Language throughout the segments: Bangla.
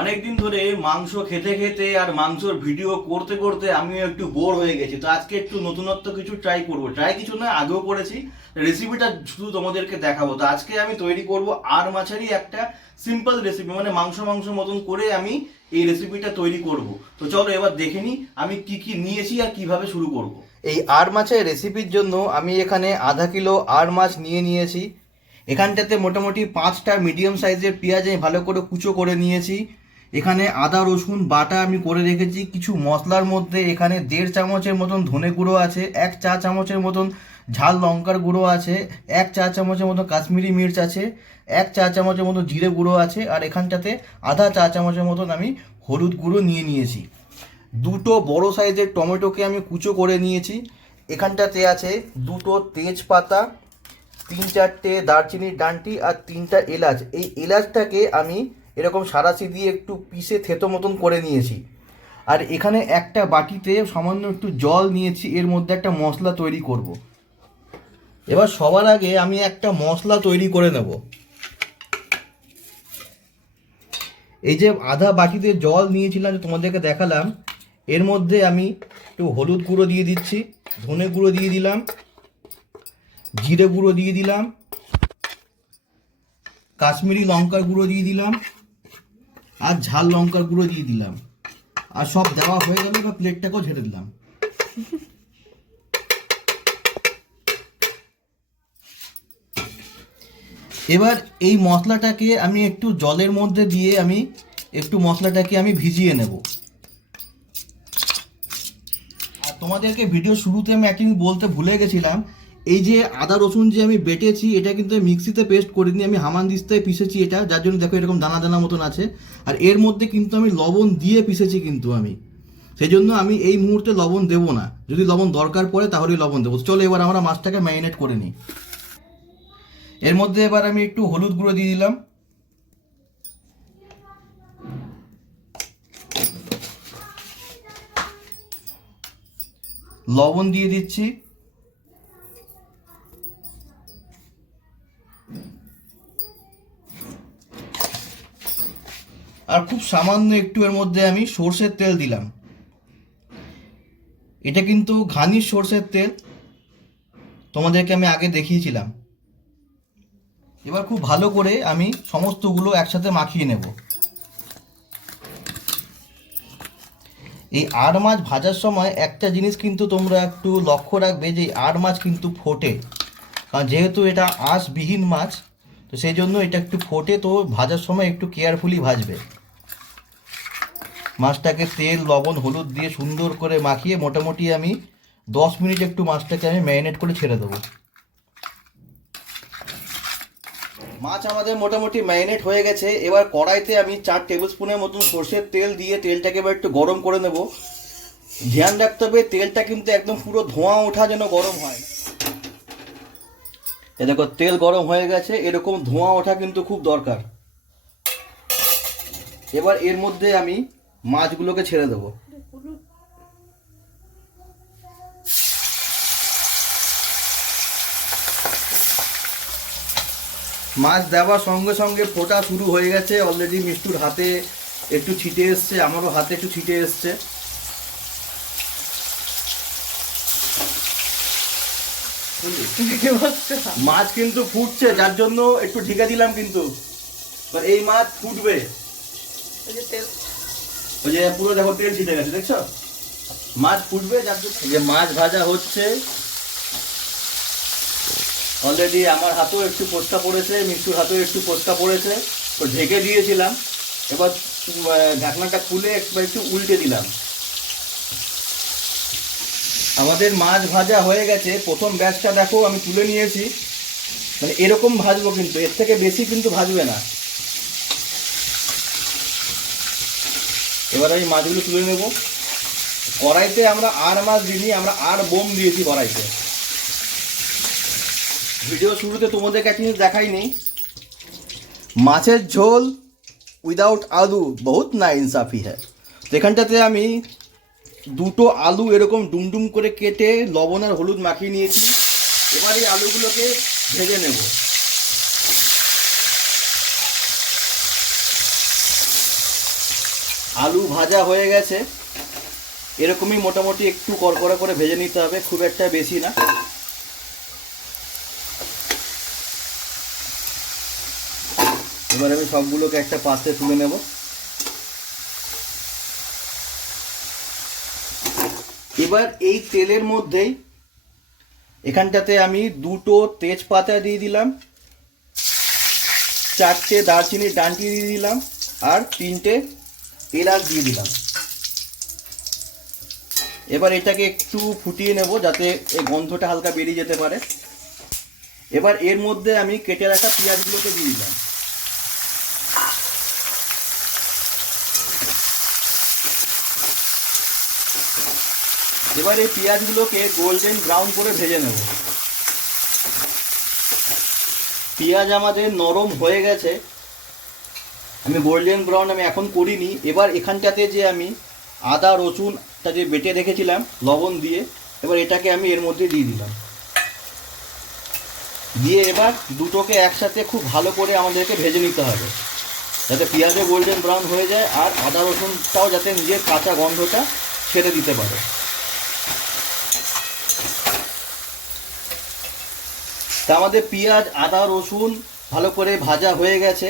অনেকদিন ধরে মাংস খেতে খেতে আর মাংসর ভিডিও করতে করতে আমিও একটু বোর হয়ে গেছি। তো আজকে একটু নতুনত্ব কিছু ট্রাই করবো। ট্রাই কিছু না, আগেও করেছি, রেসিপিটা শুধু তোমাদেরকে দেখাবো। তো আজকে আমি তৈরি করব আর মাছেরই একটা সিম্পল রেসিপি, মানে মাংস মাংস মতন করে আমি এই রেসিপিটা তৈরি করব। তো চলো এবার দেখে নিই আমি কি কি নিয়েছি আর কিভাবে শুরু করব। এই আর মাছের রেসিপির জন্য আমি এখানে আধা কিলো আর মাছ নিয়েছি। এখানটাতে মোটামুটি 5টা মিডিয়াম সাইজের পেঁয়াজ আমি ভালো করে কুচো করে নিয়েছি। এখানে আদা রসুন বাটা আমি করে রেখেছি। কিছু মশলার মধ্যে এখানে 1.5 চামচের মতন ধনে গুঁড়ো আছে, 1 চা চামচের মতন ঝাল লঙ্কার গুঁড়ো আছে, 1 চা চামচের মতো কাশ্মীরি মির্চ আছে, 1 চা চামচের মতো জিরে গুঁড়ো আছে, আর এখানটাতে আধা চা চামচের মতন আমি হলুদ গুঁড়ো নিয়েছি। দুটো বড় সাইজের টমেটোকে আমি কুচো করে নিয়েছি। এখানটাতে আছে দুটো তেজপাতা, 3-4টে দারচিনির ডান্টি আর 3টা এলাচ। এই এলাচটাকে আমি এরকম সারাশি দিয়ে একটু পিষে থেতো মতন করে নিয়েছি। আর এখানে একটা বাটিতে সামান্য একটু জল নিয়েছি, এর মধ্যে একটা মশলা তৈরি করব। এবার সবার আগে আমি একটা মশলা তৈরি করে নেব। এই যে আধা বাটিতে জল নিয়েছিলাম, তোমাদেরকে দেখালাম, এর মধ্যে আমি একটু হলুদ গুঁড়ো দিয়ে দিচ্ছি, ধনে গুঁড়ো দিয়ে দিলাম, জিরে গুঁড়ো দিয়ে দিলাম, কাশ্মীরি লঙ্কার গুঁড়ো দিয়ে দিলাম, আর ঝাল লঙ্কার গুঁড়ো দিয়ে দিলাম। আর সব দেওয়া হয়ে গেল, এবার প্লেটটাকেও ঝেড়ে দিলাম। এবার এই মশলাটাকে আমি একটু জলের মধ্যে দিয়ে মশলাটাকে আমি ভিজিয়ে নেব। আর তোমাদেরকে ভিডিও শুরুতে আমি একটা বলতে ভুলে গেছিলাম, এই যে আদা রসুন যে আমি বেটেছি, এটা কিন্তু মিক্সিতে পেস্ট করিনি, আমি হামানদিস্তায় পিষেছি এটা, যার জন্য দেখো এরকম দানা দানা মতন আছে। আর এর মধ্যে কিন্তু আমি লবণ দিয়ে পিষেছি কিন্তু আমি, সেই জন্য আমি এই মুহূর্তে লবণ দেবো না। যদি লবণ দরকার পড়ে তাহলেই লবণ দেবো। চলো এবার আমরা মাছটাকে ম্যারিনেট করে নিই। এর মধ্যে এবার আমি একটু হলুদ গুঁড়ো দিয়ে দিলাম, লবণ দিয়ে দিচ্ছি, আর খুব সামান্য একটু এর মধ্যে আমি সর্ষের তেল দিলাম। এটা কিন্তু ঘানির সর্ষের তেল, তোমাদেরকে আমি আগে দেখিয়েছিলাম। এবার খুব ভালো করে আমি সমস্তগুলো একসাথে মাখিয়ে নেব। এই আর মাছ ভাজার সময় একটা জিনিস কিন্তু তোমরা একটু লক্ষ্য রাখবে, যে আর মাছ কিন্তু ফোটে, কারণ যেহেতু এটা আঁশবিহীন মাছ, তো সেই জন্য এটা একটু ফোটে। তো ভাজার সময় একটু কেয়ারফুলি ভাজবে। মাছটাকে তেল লবণ হলুদ দিয়ে সুন্দর করে মাখিয়ে মোটামুটি আমি 10 মিনিট একটু মাছটাকে আমি ম্যারিনেট করে ছেড়ে দেবো। মাছ আমাদের মোটামুটি ম্যারিনেট হয়ে গেছে। এবার কড়াইতে আমি 4 টেবিল স্পুনের মতন সর্ষের তেল দিয়ে তেলটাকে এবার একটু গরম করে নেব। ধ্যান রাখতে হবে তেলটা কিন্তু একদম পুরো ধোঁয়া ওঠা যেন গরম হয়। এ দেখো তেল গরম হয়ে গেছে, এরকম ধোঁয়া ওঠা কিন্তু খুব দরকার। এবার এর মধ্যে আমি মাছগুলোকে ছেড়ে দেবো। মাছ দেওয়ার সঙ্গে সঙ্গে ফোটা শুরু হয়ে গেছে অলরেডি। মিষ্টুর হাতে একটু ছিটে এসছে, আমারও হাতে একটু ছিটে এসছে। মাছ কিন্তু ফুটছে, যার জন্য একটু ঢেকে দিলাম। কিন্তু এই মাছ ফুটবে, ওই যে পুরো দেখো তেল ছিটে গেছে, দেখছো? মাছ ফুটবে, যার জন্য যে মাছ ভাজা হচ্ছে। অলরেডি আমার হাতেও একটু ফোসকা পড়েছে, মিষ্টির হাতেও একটু ফোসকা পড়েছে। তো ঢেকে দিয়েছিলাম, এবার ঢাকনাটা খুলে একটু উল্টে দিলাম। আমাদের মাছ ভাজা হয়ে গেছে। প্রথম ব্যাচটা দেখো আমি তুলে নিয়েছি। মানে এরকম ভাজবো, কিন্তু এর থেকে বেশি কিন্তু ভাজবে না। এবার আমি মাছগুলো তুলে নেব। কড়াইতে আমরা আর মাছ দিইনি, আমরা আর বোম দিয়েছি কড়াইতে। ভিডিও শুরুতে তোমাদেরকে একটা জিনিস দেখাইনি, মাছের ঝোল উইদাউট আলু বহুত না ইনসাফি হ্যায়। তো এখানটাতে আমি দুটো আলু এরকম ডুমডুম করে কেটে লবণ আর হলুদ মাখিয়ে নিয়েছি। এবার এই আলুগুলোকে ভেজে নেব। আলু ভাজা হয়ে গেছে, এরকমই মোটামুটি একটু কড়কড়া করে ভেজে নিতে হবে, খুব একটা বেশি না। এবার আমি সবগুলোকে একটা পাত্রে তুলে নেব। এবার এই তেলের মধ্যেই এখানটাতে আমি 2টো তেজপাতা দিয়ে দিলাম, 4টে দারচিনির ডান্টি দিয়ে দিলাম, আর 3টে এলাচ দিয়ে দিলাম। এবার এটাকে একটু ফুটিয়ে নেব যাতে এই গন্ধটা হালকা বেরিয়ে যেতে পারে। এবার এর মধ্যে আমি কেটে রাখা পেঁয়াজগুলোকে দিয়ে দিলাম। এবার এই পেঁয়াজগুলোকে গোল্ডেন ব্রাউন করে ভেজে নেব। পেঁয়াজ আমাদের নরম হয়ে গেছে, আমি গোল্ডেন ব্রাউন আমি এখন করিনি। এবার এখানটাতে যে আমি আদা রসুনটা যে বেটে রেখেছিলাম লবণ দিয়ে, এবার এটাকে আমি এর মধ্যে দিয়ে দিলাম। দিয়ে এবার দুটোকে একসাথে খুব ভালো করে আমাদেরকে ভেজে নিতে হবে, যাতে পেঁয়াজও গোল্ডেন ব্রাউন হয়ে যায় আর আদা রসুনটাও যাতে নিজের কাঁচা গন্ধটা ছেড়ে দিতে পারে। তা আমাদের পেঁয়াজ আদা রসুন ভালো করে ভাজা হয়ে গেছে।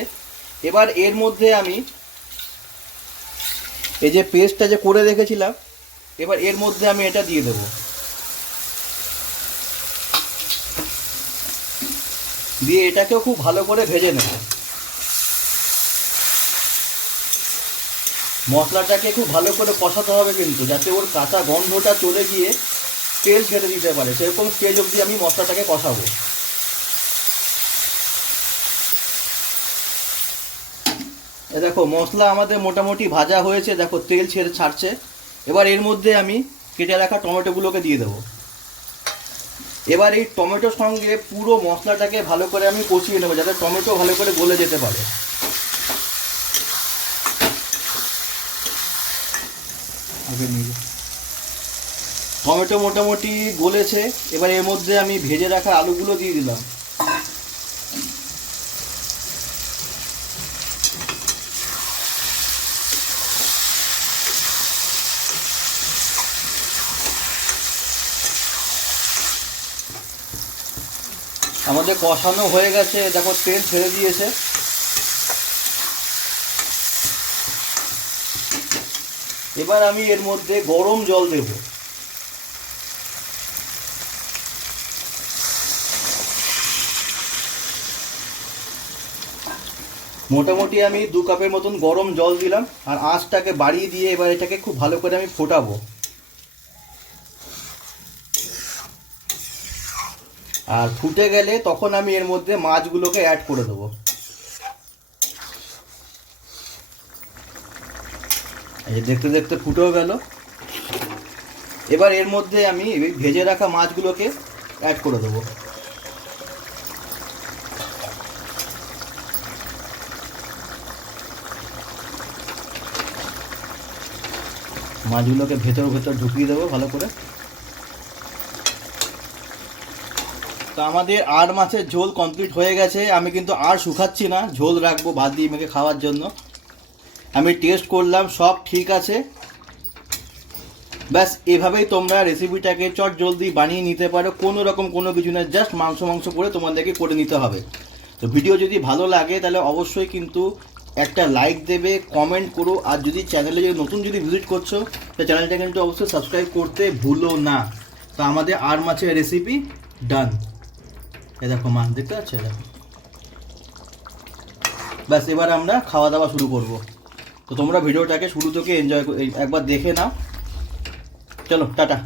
এবার এর মধ্যে আমি এই যে পেস্টটা যে করে রেখেছিলাম, এবার এর মধ্যে আমি এটা দিয়ে দেব। দিয়ে এটাকেও খুব ভালো করে ভেজে নেব। মশলাটাকে খুব ভালো করে কষাতে হবে কিন্তু, যাতে ওর কাঁচা গন্ধটা চলে গিয়ে তেল ছেড়ে দিতে পারে, সেরকম তেল অবধি আমি মশলাটাকে কষাবো। দেখো মশলা আমাদের মোটামুটি ভাজা হয়েছে, দেখো তেল ছাড়ছে। এবার এর মধ্যে আমি কেটে রাখা টমেটোগুলোকে দিয়ে দেবো। এবার এই টমেটোর সঙ্গে পুরো মশলাটাকে ভালো করে আমি কষিয়ে নেবো, যাতে টমেটো ভালো করে গলে যেতে পারে। টমেটো মোটামুটি গলেছে, এবার এর মধ্যে আমি ভেজে রাখা আলুগুলো দিয়ে দিলাম। আমাদের কষানো হয়ে গেছে, দেখো তেল ছেড়ে দিয়েছে। এবার আমি এর মধ্যে গরম জল দেব। মোটামুটি আমি 2 কাপের মতন গরম জল দিলাম, আর আঁচটাকে বাড়িয়ে দিয়ে এবার এটাকে খুব ভালো করে আমি ফোটাবো। আর ফুটে গেলে তখন আমি এর মধ্যে মাছগুলোকে অ্যাড করে দেবো। এই দেখতে দেখতে ফুটেও গেল। এবার এর মধ্যে আমি ভেজে রাখা মাছগুলোকে অ্যাড করে দেবো। মাছগুলোকে ভেতর ভেতর ঢুকিয়ে দেবো ভালো করে। তো আমাদের আর মাছের ঝোল কমপ্লিট হয়ে গেছে। আমি কিন্তু আর শুকাচ্ছি না, ঝোল রাখবো ভাত দিয়ে মেখে খাওয়ার জন্য। আমি টেস্ট করলাম, সব ঠিক আছে। ব্যাস এভাবেই তোমরা রেসিপিটাকে চট জলদি বানিয়ে নিতে পারো, কোনো রকম কোনো কিছু না, জাস্ট মাংস করে তোমাদেরকে করে নিতে হবে। তো ভিডিও যদি ভালো লাগে তাহলে অবশ্যই কিন্তু একটা লাইক দেবে, কমেন্ট করো, আর যদি চ্যানেলে যদি নতুন ভিজিট করছো তাহলে চ্যানেলটা কিন্তু অবশ্যই সাবস্ক্রাইব করতে ভুলো না। তো আমাদের আর মাছের রেসিপি ডান। এ দেখো মাছ দেখতে পাচ্ছ, দেখো। ব্যাস এবার আমরা খাওয়া দাওয়া শুরু করব। তো তোমরা ভিডিওটাকে শুরু থেকে এনজয় একবার দেখে নাও। চলো টাটা।